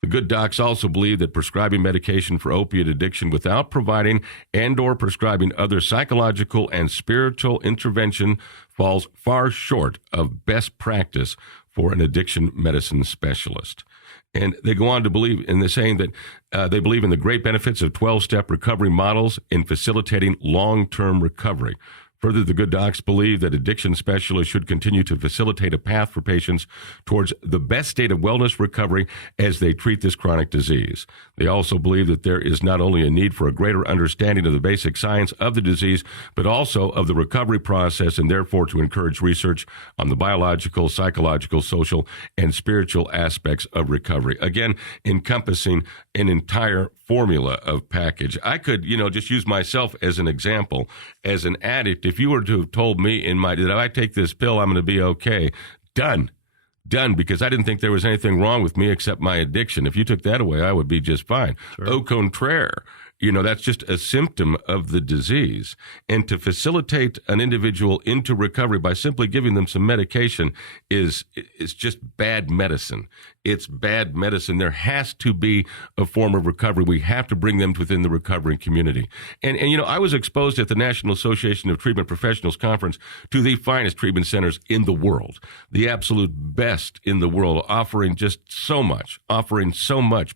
The good docs also believe that prescribing medication for opiate addiction without providing and or prescribing other psychological and spiritual intervention falls far short of best practice for an addiction medicine specialist. And they go on to believe in the saying that they believe in the great benefits of 12-step recovery models in facilitating long-term recovery. Further, the good docs believe that addiction specialists should continue to facilitate a path for patients towards the best state of wellness recovery as they treat this chronic disease. They also believe that there is not only a need for a greater understanding of the basic science of the disease, but also of the recovery process, and therefore to encourage research on the biological, psychological, social, and spiritual aspects of recovery. Again, encompassing an entire formula of package. I could, just use myself as an example. As an addict, if you were to have told me that if I take this pill, I'm going to be okay. Done. done because I didn't think there was anything wrong with me except my addiction. If you took that away, I would be just fine. Sure. Au contraire. That's just a symptom of the disease. And to facilitate an individual into recovery by simply giving them some medication is just bad medicine. It's bad medicine. There has to be a form of recovery. We have to bring them within the recovering community. And I was exposed at the National Association of Treatment Professionals Conference to the finest treatment centers in the world, the absolute best in the world, offering so much.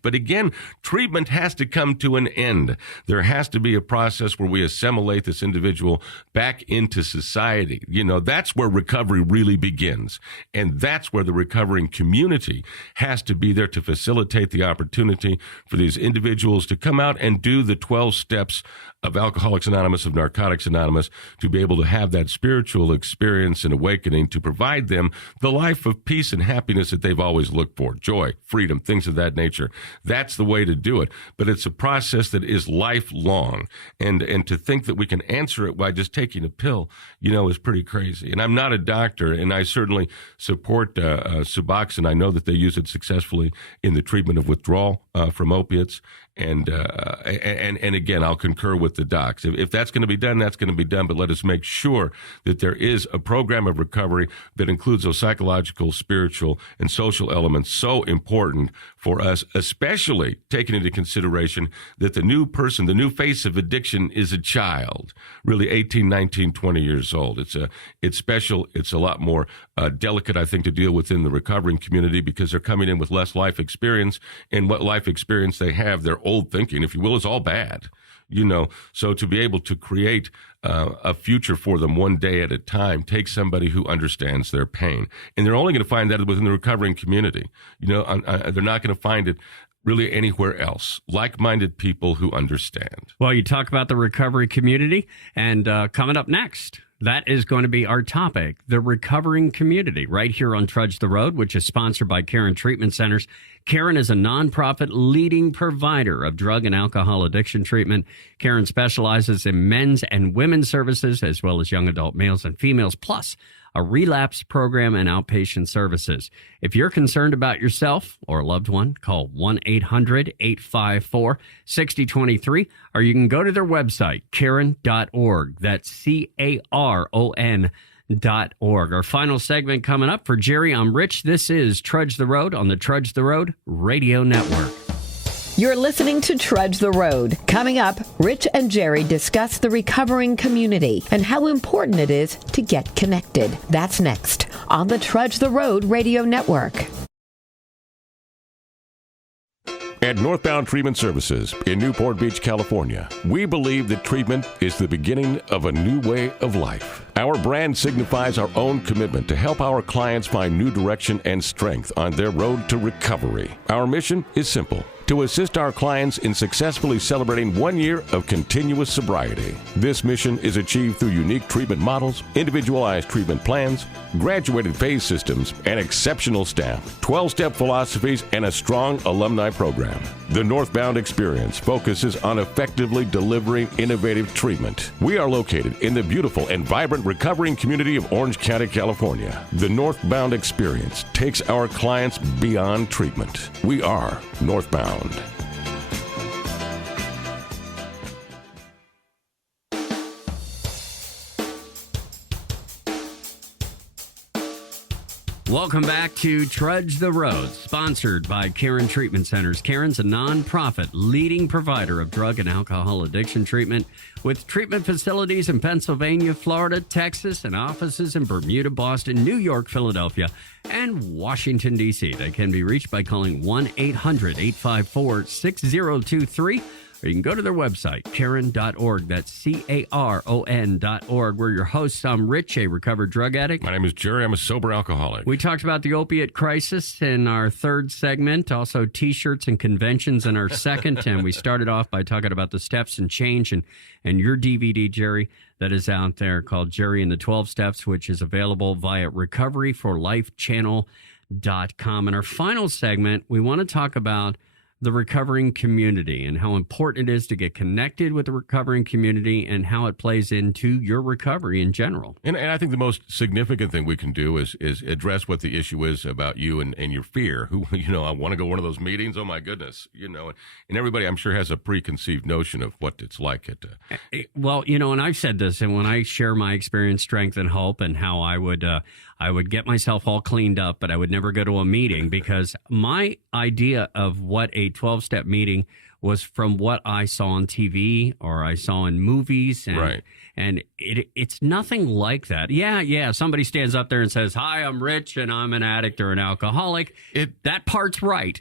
But again, treatment has to come to an end. There has to be a process where we assimilate this individual back into society. That's where recovery really begins. And that's where the recovering community has to be there to facilitate the opportunity for these individuals to come out and do the 12 steps of Alcoholics Anonymous, of Narcotics Anonymous, to be able to have that spiritual experience and awakening to provide them the life of peace and happiness that they've always looked for, joy, freedom, things of that nature. That's the way to do it. But it's a process that is lifelong. And to think that we can answer it by just taking a pill, is pretty crazy. And I'm not a doctor, and I certainly support Suboxone. I know that they use it successfully in the treatment of withdrawal from opiates. And again, I'll concur with the docs. If that's going to be done, that's going to be done. But let us make sure that there is a program of recovery that includes those psychological, spiritual, and social elements so important for us, especially taking into consideration that the new person, the new face of addiction is a child, really 18, 19, 20 years old. It's special. It's a lot more delicate, I think, to deal with in the recovering community because they're coming in with less life experience, and what life experience they have, their old thinking, if you will, is all bad. So to be able to create a future for them one day at a time takes somebody who understands their pain. And they're only going to find that within the recovering community. They're not going to find it really anywhere else. Like-minded people who understand. Well, you talk about the recovery community, and coming up next, that is going to be our topic, the recovering community, right here on Trudge the Road, which is sponsored by Caron Treatment Centers. Caron is a nonprofit leading provider of drug and alcohol addiction treatment. Caron specializes in men's and women's services, as well as young adult males and females, plus a relapse program and outpatient services. If you're concerned about yourself or a loved one, call 1-800-854-6023, or you can go to their website, caron.org. That's CARON.org. Our final segment coming up for Jerry. I'm Rich. This is Trudge the Road on the Trudge the Road Radio Network. You're listening to Trudge the Road. Coming up, Rich and Jerry discuss the recovering community and how important it is to get connected. That's next on the Trudge the Road Radio Network. At Northbound Treatment Services in Newport Beach, California, we believe that treatment is the beginning of a new way of life. Our brand signifies our own commitment to help our clients find new direction and strength on their road to recovery. Our mission is simple: to assist our clients in successfully celebrating 1 year of continuous sobriety. This mission is achieved through unique treatment models, individualized treatment plans, graduated phase systems, and exceptional staff, 12-step philosophies, and a strong alumni program. The Northbound Experience focuses on effectively delivering innovative treatment. We are located in the beautiful and vibrant recovering community of Orange County, California. The Northbound Experience takes our clients beyond treatment. We are Northbound. Welcome back to Trudge the Road, sponsored by Caron Treatment Centers. Caron's a nonprofit leading provider of drug and alcohol addiction treatment with treatment facilities in Pennsylvania, Florida, Texas, and offices in Bermuda, Boston, New York, Philadelphia, and Washington, D.C. They can be reached by calling 1-800-854-6023. Or you can go to their website, caron.org. That's CARON.org. We're your hosts. I'm Rich, a recovered drug addict. My name is Jerry. I'm a sober alcoholic. We talked about the opiate crisis in our third segment, also T-shirts and conventions in our second. And we started off by talking about the steps and change and your DVD, Jerry, that is out there called Jerry and the 12 Steps, which is available via recoveryforlifechannel.com. In our final segment, we want to talk about the recovering community and how important it is to get connected with the recovering community and how it plays into your recovery in general. And I think the most significant thing we can do is address what the issue is about you and your fear. Who, I want to go to one of those meetings. Oh my goodness, and everybody I'm sure has a preconceived notion of what it's like at. Well, and I've said this, and when I share my experience, strength, and hope, and how I would get myself all cleaned up, but I would never go to a meeting because my idea of what a 12-step meeting was from what I saw on TV or I saw in movies. And, right. And it's nothing like that. Yeah. Somebody stands up there and says, "Hi, I'm Rich and I'm an addict or an alcoholic." That part's right.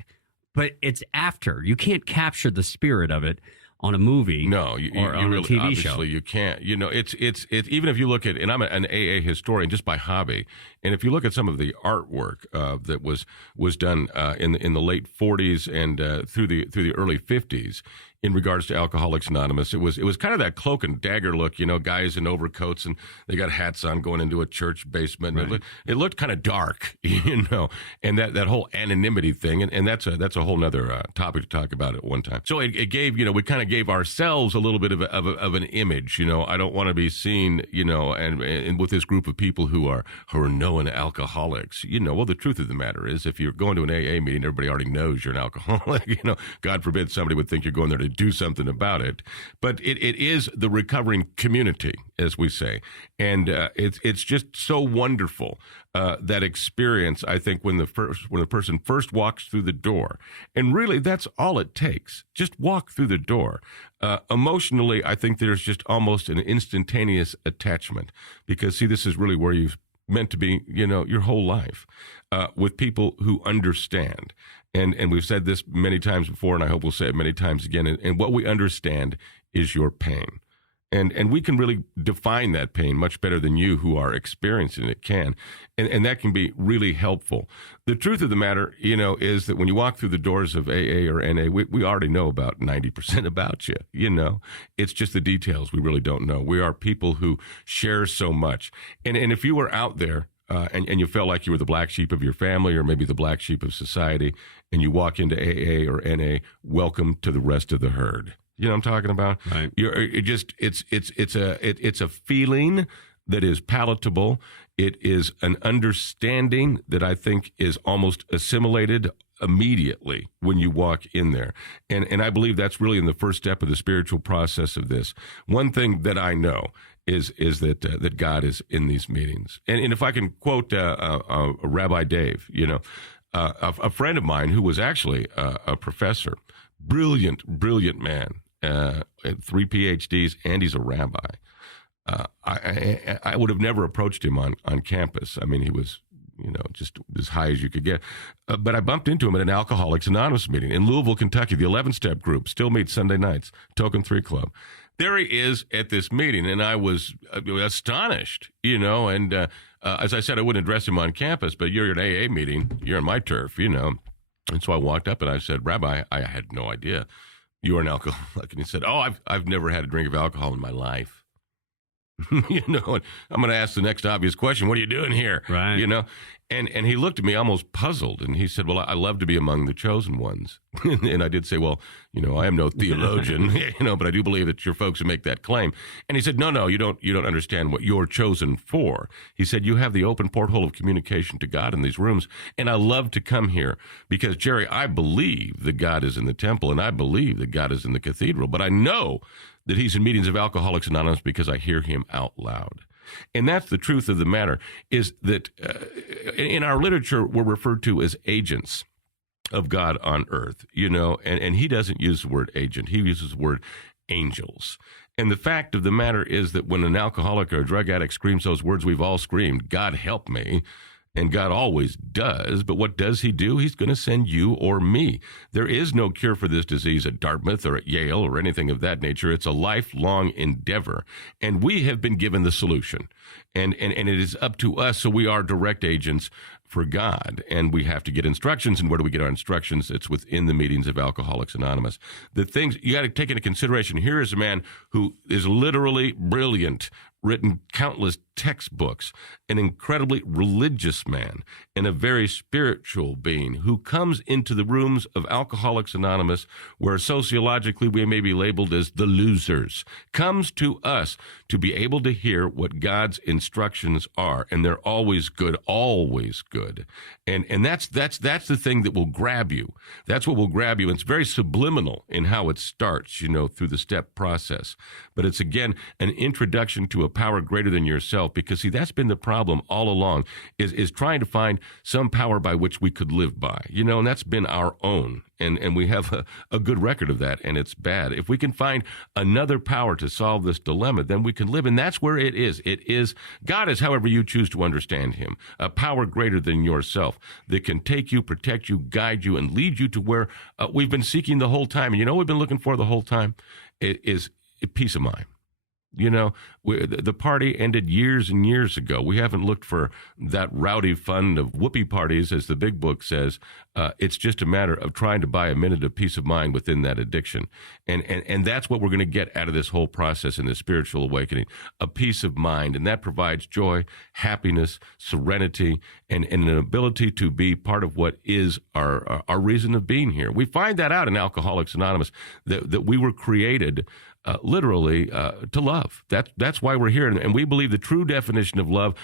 But it's after. You can't capture the spirit of it on a movie or on a TV show. Obviously, you can't. It's even if you look at, and I'm an AA historian just by hobby, and if you look at some of the artwork that was done in the late 40s and through the early 50s in regards to Alcoholics Anonymous, it was kind of that cloak and dagger look, guys in overcoats and they got hats on going into a church basement. Right. It looked kind of dark, and that whole anonymity thing, and that's a whole nother topic to talk about at one time. So it gave, we kind of gave ourselves a little bit of an image, I don't want to be seen, and with this group of people who are known alcoholics, well, the truth of the matter is if you're going to an AA meeting, everybody already knows you're an alcoholic, God forbid somebody would think you're going there to do something about it. But it is the recovering community, as we say. And it's just so wonderful, that experience, I think, when the person first walks through the door. And really, that's all it takes. Just walk through the door. Emotionally, I think there's just almost an instantaneous attachment. Because, see, this is really where you've meant to be, your whole life, with people who understand. And we've said this many times before, and I hope we'll say it many times again. And what we understand is your pain. And we can really define that pain much better than you who are experiencing it can. And that can be really helpful. The truth of the matter, is that when you walk through the doors of AA or NA, we already know about 90% about you, It's just the details we really don't know. We are people who share so much. And if you were out there, and you felt like you were the black sheep of your family or maybe the black sheep of society, and you walk into AA or NA, welcome to the rest of the herd. You know what I'm talking about? Right. It's a feeling that is palatable. It is an understanding that I think is almost assimilated immediately when you walk in there. And I believe that's really in the first step of the spiritual process of this. One thing that I know is that God is in these meetings. And if I can quote Rabbi Dave, a friend of mine who was actually a professor, brilliant man, 3 PhDs, and he's a rabbi. I would have never approached him on campus. I mean, he was, just as high as you could get. But I bumped into him at an Alcoholics Anonymous meeting in Louisville, Kentucky. The 11-step group still meets Sunday nights, Token 3 Club. There he is at this meeting, and I was astonished, and as I said, I wouldn't address him on campus, but you're at an AA meeting, you're on my turf, And so I walked up and I said, "Rabbi, I had no idea you are an alcoholic." And he said, "Oh, I've never had a drink of alcohol in my life." And I'm going to ask the next obvious question. What are you doing here? Right. And he looked at me almost puzzled, and he said, "Well, I love to be among the chosen ones." And I did say, "Well, I am no theologian, but I do believe that your folks who make that claim." And he said, No, you don't understand what you're chosen for. He said, "You have the open porthole of communication to God in these rooms, and I love to come here because, Jerry, I believe that God is in the temple, and I believe that God is in the cathedral, but I know that he's in meetings of Alcoholics Anonymous because I hear him out loud." And that's the truth of the matter, is that in our literature, we're referred to as agents of God on earth, and he doesn't use the word agent. He uses the word angels. And the fact of the matter is that when an alcoholic or a drug addict screams those words we've all screamed, "God help me," and God always does, but what does he do? He's going to send you or me. There is no cure for this disease at Dartmouth or at Yale or anything of that nature. It's a lifelong endeavor, and we have been given the solution. And it is up to us, so we are direct agents for God, and we have to get instructions. And where do we get our instructions? It's within the meetings of Alcoholics Anonymous. The things you got to take into consideration, here is a man who is literally brilliant, written countless textbooks, an incredibly religious man, and a very spiritual being who comes into the rooms of Alcoholics Anonymous, where sociologically we may be labeled as the losers, comes to us to be able to hear what God's instructions are. And they're always good, always good. And that's the thing that will grab you. That's what will grab you. And it's very subliminal in how it starts, through the step process. But it's, again, an introduction to a power greater than yourself, because, see, that's been the problem all along, is trying to find some power by which we could live by, and that's been our own. And we have a good record of that, and it's bad. If we can find another power to solve this dilemma, then we can live, and that's where it is. It is, God is however you choose to understand him, a power greater than yourself that can take you, protect you, guide you, and lead you to where we've been seeking the whole time. And what we've been looking for the whole time is peace of mind. The party ended years and years ago. We haven't looked for that rowdy fun of whoopee parties, as the big book says. It's just a matter of trying to buy a minute of peace of mind within that addiction. And that's what we're going to get out of this whole process in this spiritual awakening, a peace of mind. And that provides joy, happiness, serenity, and an ability to be part of what is our reason of being here. We find that out in Alcoholics Anonymous, that we were created literally to love. That's why we're here. And we believe the true definition of love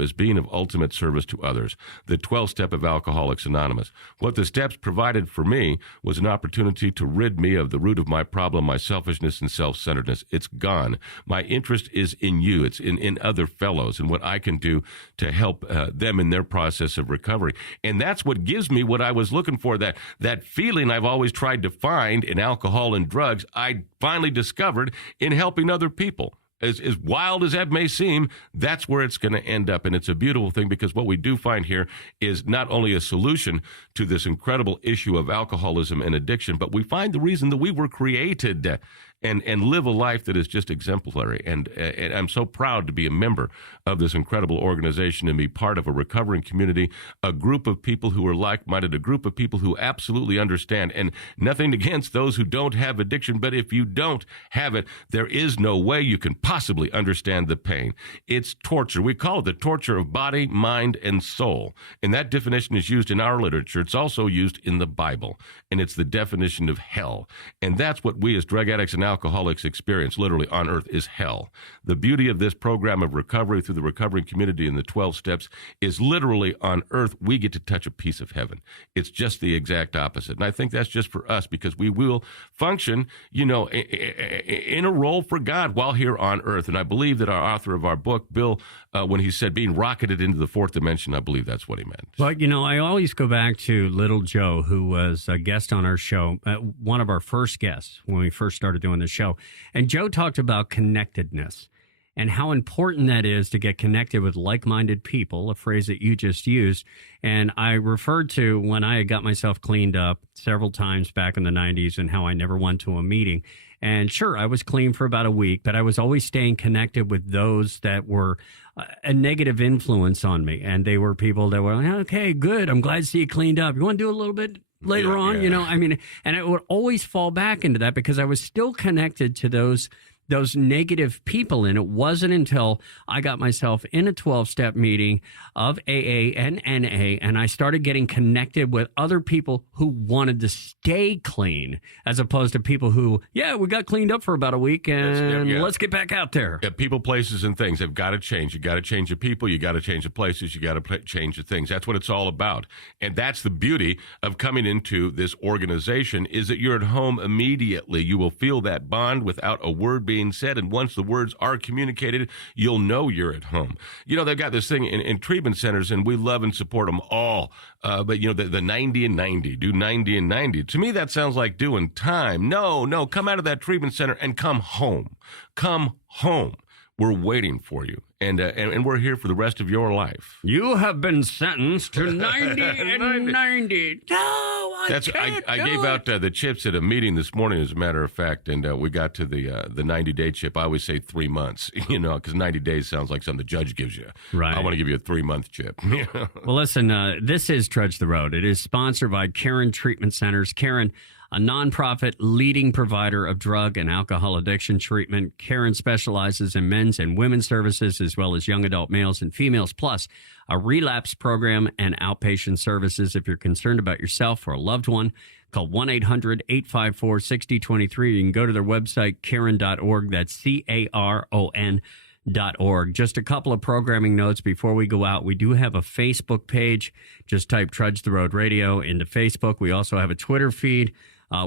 is being of ultimate service to others. The 12th step of Alcoholics Anonymous. What the steps provided for me was an opportunity to rid me of the root of my problem, my selfishness and self-centeredness. It's gone. My interest is in you. It's in other fellows and what I can do to help them in their process of recovery. And that's what gives me what I was looking for, that feeling I've always tried to find in alcohol and drugs. I finally discovered in helping other people. As wild as that may seem, that's where it's going to end up. And it's a beautiful thing, because what we do find here is not only a solution to this incredible issue of alcoholism and addiction, but we find the reason that we were created and live a life that is just exemplary. And I'm so proud to be a member of this incredible organization and be part of a recovering community, a group of people who are like-minded, a group of people who absolutely understand, and nothing against those who don't have addiction, but if you don't have it, there is no way you can possibly understand the pain. It's torture. We call it the torture of body, mind, and soul. And that definition is used in our literature. It's also used in the Bible, and it's the definition of hell. And that's what we as drug addicts and alcoholics experience literally on earth, is hell. The beauty of this program of recovery through the recovering community in the 12 steps is literally on earth we get to touch a piece of heaven. It's just the exact opposite. And I think that's just for us, because we will function, in a role for God while here on earth. And I believe that our author of our book, Bill, when he said being rocketed into the fourth dimension, I believe that's what he meant. Well, I always go back to Little Joe, who was a guest on our show, one of our first guests when we first started doing the show. And Joe talked about connectedness and how important that is to get connected with like-minded people, a phrase that you just used. And I referred to when I got myself cleaned up several times back in the 90s and how I never went to a meeting. And sure, I was clean for about a week, but I was always staying connected with those that were a negative influence on me. And they were people that were like, okay, good. I'm glad to see you cleaned up. You want to do a little bit later on? And it would always fall back into that because I was still connected to those negative people. And it wasn't until I got myself in a 12-step meeting of AA and NA, and I started getting connected with other people who wanted to stay clean, as opposed to people who, we got cleaned up for about a week and let's get back out there. Yeah, people, places, and things have got to change. You got to change the people. You got to change the places. You got to change the things. That's what it's all about. And that's the beauty of coming into this organization, is that you're at home immediately. You will feel that bond without a word being said, and once the words are communicated, you'll know you're at home. They've got this thing in treatment centers, and we love and support them all. But the 90 and 90, do 90 and 90. To me, that sounds like doing time. No, come out of that treatment center and come home. Come home. We're waiting for you. And we're here for the rest of your life. You have been sentenced to 90 and 90. No, I gave out the chips at a meeting this morning, as a matter of fact, and we got to the 90-day chip. I always say 3 months, because 90 days sounds like something the judge gives you. Right. I want to give you a 3-month chip. Well, listen, this is Trudge the Road. It is sponsored by Karen Treatment Centers. Karen, a nonprofit leading provider of drug and alcohol addiction treatment. Karen specializes in men's and women's services, as well as young adult males and females, plus a relapse program and outpatient services. If you're concerned about yourself or a loved one, call 1-800-854-6023. You can go to their website, Caron.org. That's CARON.org. Just a couple of programming notes before we go out. We do have a Facebook page. Just type Trudge the Road Radio into Facebook. We also have a Twitter feed,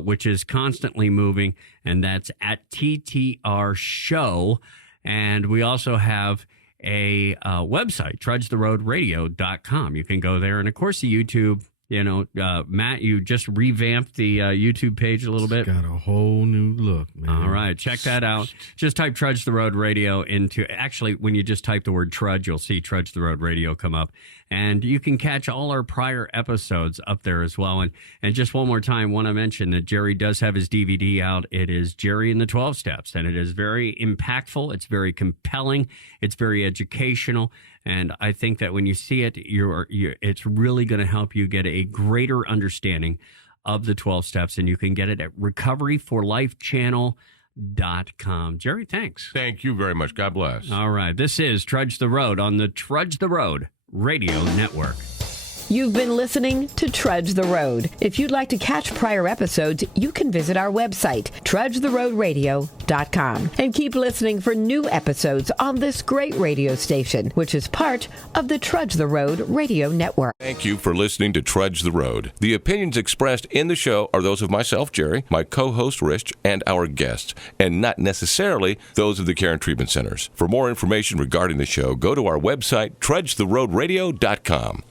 which is constantly moving, and that's at TTR Show. And we also have a website, trudgetheroadradio.com. You can go there. And, of course, the YouTube. You know, Matt, you just revamped the YouTube page a little bit. It's got a whole new look, man. All right, check that out. Just type Trudge the Road Radio into, actually, when you just type the word Trudge, you'll see Trudge the Road Radio come up. And you can catch all our prior episodes up there as well. And just one more time, want to mention that Jerry does have his DVD out. It is Jerry and the 12 Steps, and it is very impactful. It's very compelling. It's very educational. And I think that when you see it, it's really going to help you get a greater understanding of the 12 Steps. And you can get it at recoveryforlifechannel.com. Jerry, thanks. Thank you very much. God bless. All right. This is Trudge the Road on the Trudge the Road Radio Network. You've been listening to Trudge the Road. If you'd like to catch prior episodes, you can visit our website, trudgetheroadradio.com, and keep listening for new episodes on this great radio station, which is part of the Trudge the Road Radio Network. Thank you for listening to Trudge the Road. The opinions expressed in the show are those of myself, Jerry, my co-host, Rich, and our guests, and not necessarily those of the Care and Treatment Centers. For more information regarding the show, go to our website, trudgetheroadradio.com.